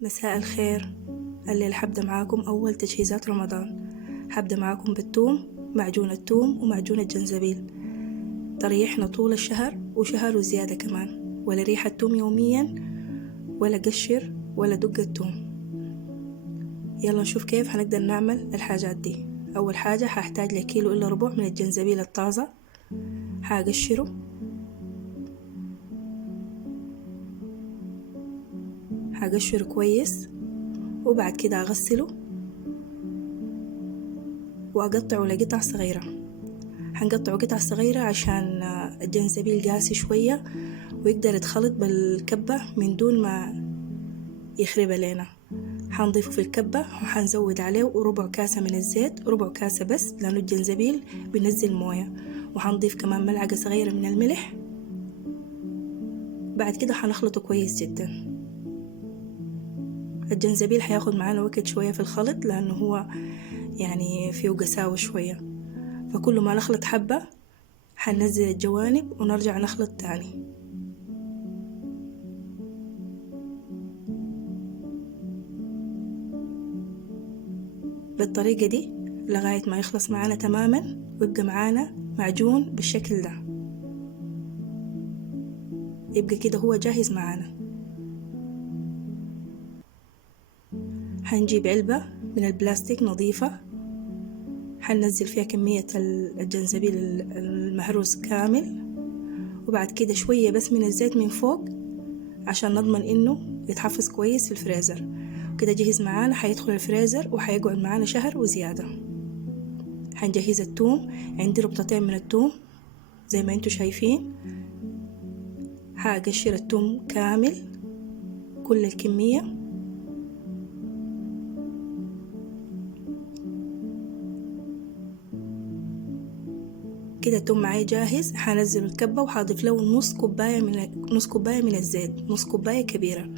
مساء الخير. الليلة حبدأ معاكم أول تجهيزات رمضان. حبدأ معاكم بالثوم، معجون الثوم ومعجون الجنزبيل. تريحنا طول الشهر وشهر وزيادة كمان، ولا ريحة الثوم يوميا ولا قشر ولا دق الثوم. يلا نشوف كيف هنقدر نعمل الحاجات دي. أول حاجة هحتاج لكيلو إلا ربع من الجنزبيل الطازة، هقشره كويس، وبعد كده أغسله وأقطعه لقطع صغيرة. هنقطعه قطع صغيرة عشان الجنزبيل قاسي شوية ويقدر يتخلط بالكبة من دون ما يخرب علينا. هنضيفه في الكبة وهنزود عليه ربع كاسة من الزيت، ربع كاسة بس لأنه الجنزبيل بينزل موية، وهنضيف كمان ملعقة صغيرة من الملح. بعد كده هنخلطه كويس جدا. الجنزبيل هياخد معانا وقت شوية في الخلط لأنه هو يعني فيه قساوة شوية، فكل ما نخلط حبة هننزل الجوانب ونرجع نخلط تاني. بالطريقة دي لغاية ما يخلص معانا تماما ويبقى معانا معجون بالشكل ده. يبقى كده هو جاهز معانا. هنجيب علبة من البلاستيك نظيفة، هننزل فيها كمية الجنزبيل المهروس كامل، وبعد كده شوية بس من الزيت من فوق عشان نضمن انه يتحفظ كويس في الفريزر. كده جهز معانا، هيدخل الفريزر وهيقعد معانا شهر وزيادة. هنجهز الثوم، عندي ربطتين من الثوم زي ما انتوا شايفين. هقشر الثوم كامل كل الكمية. كده الثوم معايا جاهز. هنزل الكبة وهضيف له نص كوباية من الزيت، نص كوباية كبيرة،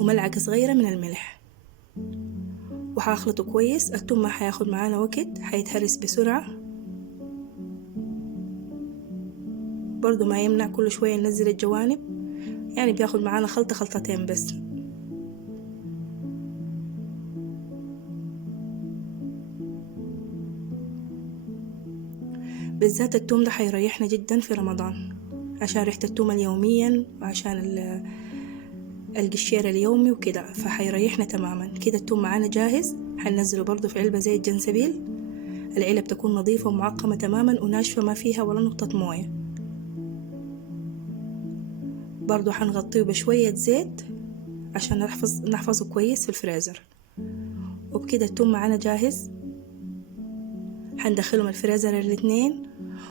وملعقة صغيرة من الملح، وهخلطه كويس. الثوم ما هياخد معانا وقت، هيتهرس بسرعة. برضو ما يمنع كل شوية ننزل الجوانب، يعني بياخد معانا خلطتين بس. بالذات الثوم ده هيريحنا جدا في رمضان عشان ريحة الثوم اليوميا وعشان القشير اليومي وكده، فهيريحنا تماما. كده الثوم معانا جاهز. هننزله برضو في علبة زي الجنزبيل. العلب تكون نظيفة ومعقمة تماما وناشفة، ما فيها ولا نقطة موية. برضو هنغطيه بشوية زيت عشان نحفظه كويس في الفريزر. وبكده الثوم معانا جاهز. هندخلهم الفريزر الاثنين